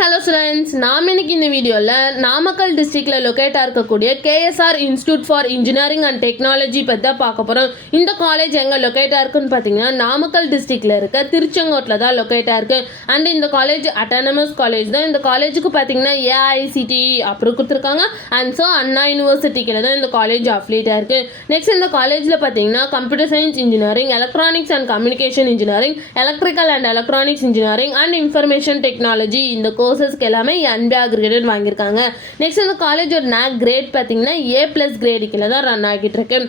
Hello students, நாம் இன்னைக்கு இந்த வீடியோவில் நாமக்கல் டிஸ்ட்ரிக்டில் லொக்கேட்டாக இருக்கக்கூடிய KSR institute for engineering and technology பற்றி தான் பார்க்க போகிறோம். இந்த காலேஜ் எங்கே லொக்கேட்டாக இருக்குன்னு பார்த்தீங்கன்னா நாமக்கல் டிஸ்ட்ரிக்டில் இருக்க திருச்செங்கோட்டில் தான் லொக்கேட்டாக இருக்குது. அண்ட் இந்த காலேஜ் அட்டானமஸ் காலேஜ் தான். இந்த காலேஜுக்கு பார்த்தீங்கன்னா ஏஐசிடிஇ அப்ரூவ் கொடுத்துருக்காங்க. அண்ட் ஸோ அண்ணா யூனிவர்சிட்டிக்கு தான் இந்த காலேஜ் அஃபிலியேட்டாக இருக்குது. நெக்ஸ்ட் இந்த காலேஜில் பார்த்தீங்கன்னா computer science engineering, electronics and communication engineering, electrical and electronics engineering and information technology இந்த கோர்சஸ்க்கு எல்லாமே NBA அக்ரிகேட்டட் வாங்கியிருக்காங்க. நெக்ஸ்ட் இந்த காலேஜோட NAC கிரேட் பார்த்தீங்கன்னா A+ கிரேடு கீழே தான் ரன் ஆகிட்டு இருக்கு.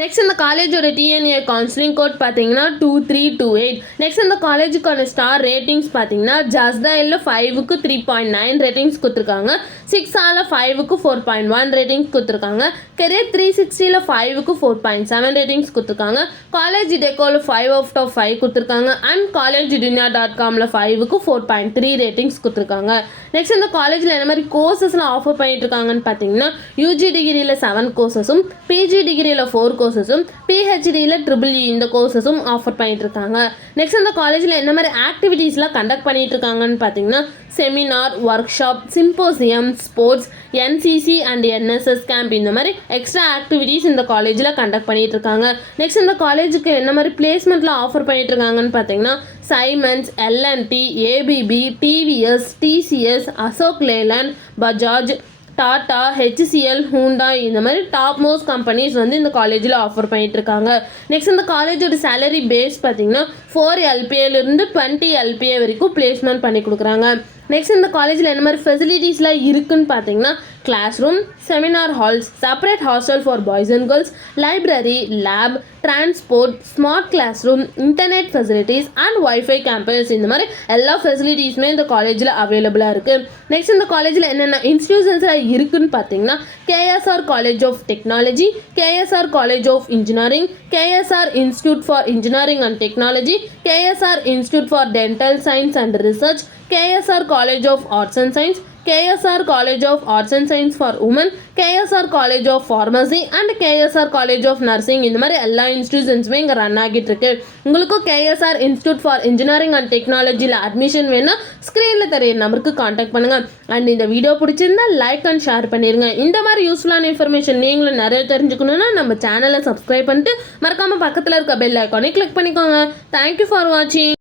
நெக்ஸ்ட் இந்த காலேஜோட TNA கவுன்சிலிங் கோட் பார்த்தீங்கன்னா 2328. நெக்ஸ்ட் இந்த காலேஜுக்கான ஸ்டார் ரேட்டிங்ஸ் பார்த்தீங்கன்னா ஜஸ்தாயில் 5க்கு 3.9 ரேட்டிங்ஸ் கொடுத்துருக்காங்க, 6ஆல 5க்கு 4.1 ரேட்டிங்ஸ் கொடுத்துருக்காங்க, கெரியர் 360ல் 5க்கு 4.7 ரேட்டிங்ஸ் கொடுத்துருக்காங்க, காலேஜ் டெக்கோவில் 5/5 கொடுத்துருக்காங்க அண்ட் காலேஜ் dunia.comல 5க்கு 4.3 ரேட்டிங்ஸ் கொடுத்துருக்காங்க. நெக்ஸ்ட் இந்த காலேஜில் என்ன மாதிரி கோர்சஸ்லாம் ஆஃபர் பண்ணிட்டு இருக்காங்கன்னு பார்த்தீங்கன்னா UG டிகிரியில் 7 கோர்சஸும், PG டிகிரியில் 4 கோர்சஸும், PhDயில் EEE இந்த கோர்சஸும் ஆஃபர் பண்ணிட்டு இருக்காங்க. நெக்ஸ்ட் இந்த காலேஜில் என்ன மாதிரி ஆக்டிவிட்டீஸ்லாம் கண்டக்ட் பண்ணிட்டு இருக்காங்கன்னு பார்த்தீங்கன்னா seminar, work shop, symposium, sports, NCC and NSS camp இந்த மாதிரி எக்ஸ்ட்ரா ஆக்டிவிட்டீஸ் இந்த காலேஜில் கண்டக்ட் பண்ணிட்டு இருக்காங்க. நெக்ஸ்ட் இந்த காலேஜுக்கு என்ன மாதிரி பிளேஸ்மெண்ட்லாம் ஆஃபர் பண்ணிட்டு இருக்காங்கன்னு பார்த்தீங்கன்னா Siemens, L&T, ABB, TVS, TCS, Ashok Leyland, Bajaj, Tata, HCL, Hyundai இந்த மாதிரி டாப் மோஸ்ட் கம்பெனிஸ் வந்து இந்த காலேஜில் ஆஃபர் பண்ணிட்டு இருக்காங்க. நெக்ஸ்ட் இந்த காலேஜோட சேலரி பேஸ் பார்த்தீங்கன்னா 4 LPAலேருந்து 20 LPA வரைக்கும் பிளேஸ்மெண்ட் பண்ணி கொடுக்குறாங்க. நெக்ஸ்ட் இந்த காலேஜில் என்ன மாதிரி ஃபெசிலிட்டிஸ்லாம் இருக்குன்னு பார்த்தீங்கன்னா class room, seminar halls, separate hostel for boys and girls, library, lab, transport, smart class room, internet facilities and wifi campus இந்த மாதிரி எல்லா ஃபெசிலிட்டிஸுமே இந்த காலேஜில் அவைலபிளாக இருக்குது. நெக்ஸ்ட் இந்த காலேஜில் என்னென்ன இன்ஸ்டிடியூஷன்ஸ்லாம் இருக்குன்னு பார்த்தீங்கன்னா KSR college of technology, KSR college of engineering, KSR institute for engineering and technology, KSR institute for dental science and research, KSR college of arts and science, KSR college of arts and science for women, KSR college of pharmacy and KSR college of nursing இந்த மாதிரி எல்லா இன்ஸ்டியூஷன்ஸுமே இங்கே run ஆகிட்டு இருக்கு. உங்களுக்கும் KSR institute for engineering and டெக்னாலஜியில் admission வேணால் ஸ்க்ரீனில் தெரிய நம்பருக்கு காண்டாக்ட் பண்ணுங்கள். அண்ட் இந்த வீடியோ பிடிச்சிருந்தா லைக் அண்ட் ஷேர் பண்ணிடுங்க. இந்த மாதிரி யூஸ்ஃபுல்லான இன்ஃபர்மேஷன் நீங்களும் நிறைய தெரிஞ்சுக்கணுன்னா நம்ம சேனலை சப்ஸ்கிரைப் பண்ணிட்டு மறக்காமல் பக்கத்தில் இருக்க பெல் ஐக்கானை கிளிக் பண்ணிக்கோங்க. தேங்க்யூ ஃபார் வாட்சிங்.